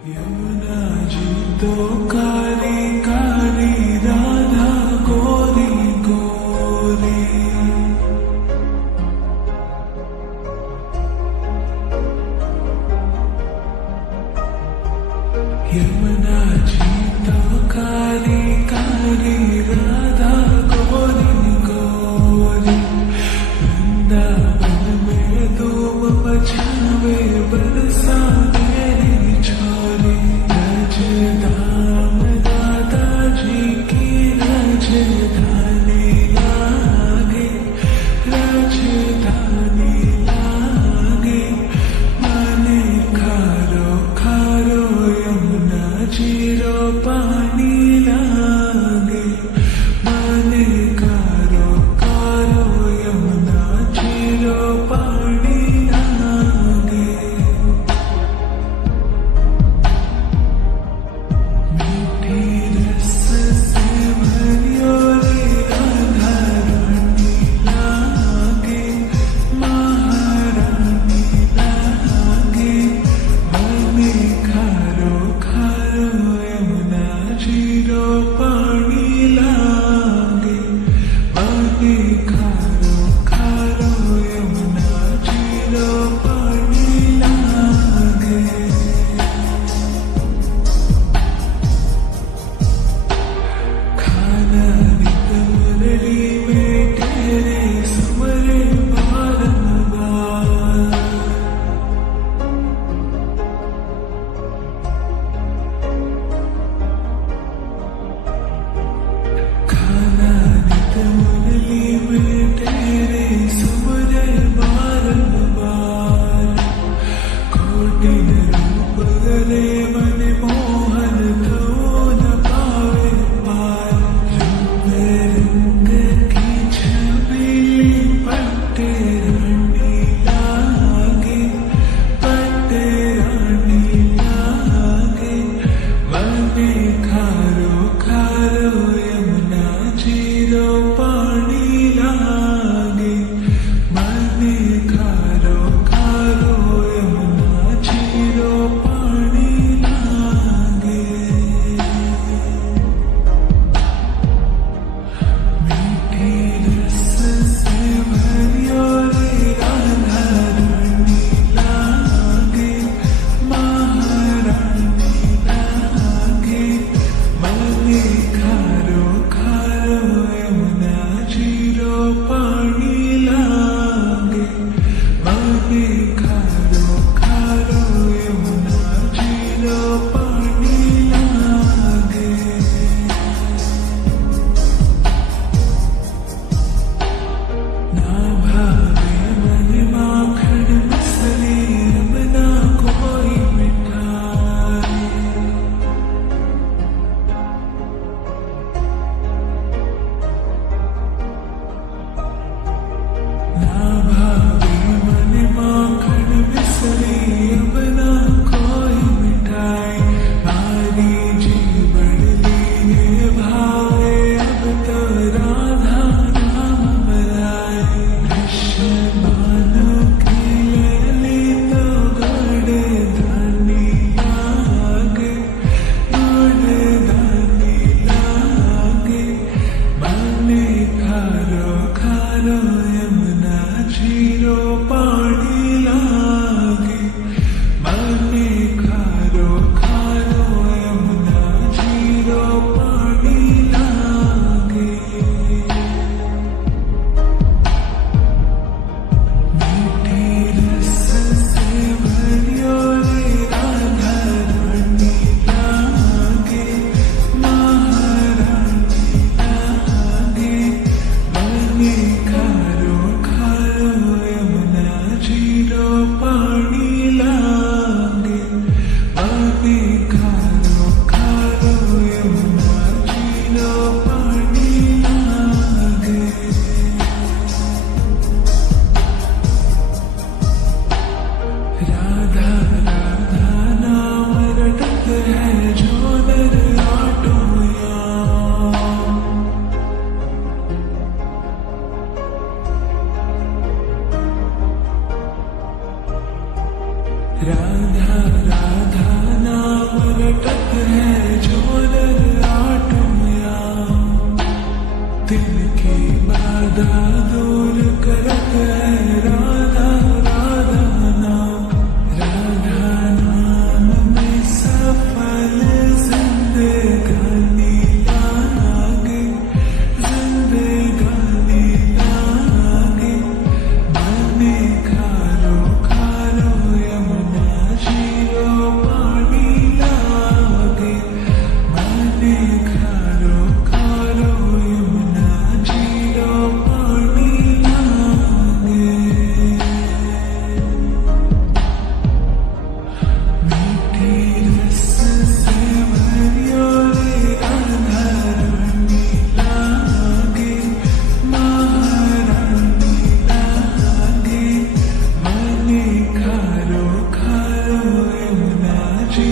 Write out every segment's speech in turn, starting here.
यमुना जी तो काली काली राधा गोरी गोरी। यमुना जी तो काली काली राधा गोरी गोरी। वृंदावन में धूम मचावे बरसा मेरी छोरी। रजधाम दादाजी की राजधानी लागे, राजधानी लागे। माने खारो खारो यमुना जीरो पानी लागे। माने खारो खारो यमुना जीरो पानी लागे। मीठी रस से भरियो रे राधा रानी लागे, महारानी लागे। बने खारो खारो यमुना जीरो पानी लागे। बने खारो खारो यमुना जीरो पानी लागे। खाना नित मुरली में तेरे समरे बारंबार। खाना नित मुरली में तेरे समरे बारंबार। कोटिन रूप गले मन मोहन तो न पावे पार। रंग रंग की छबीली पट्टे रानी लागे, पट्टे रानी लागे। बने खारो खारो यमुना जीरो पानी लागे। बने खारो खारो यमुना जीरो पानी लागे।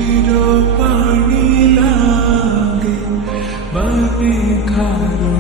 જીરો પાણી લાગે બને ખારો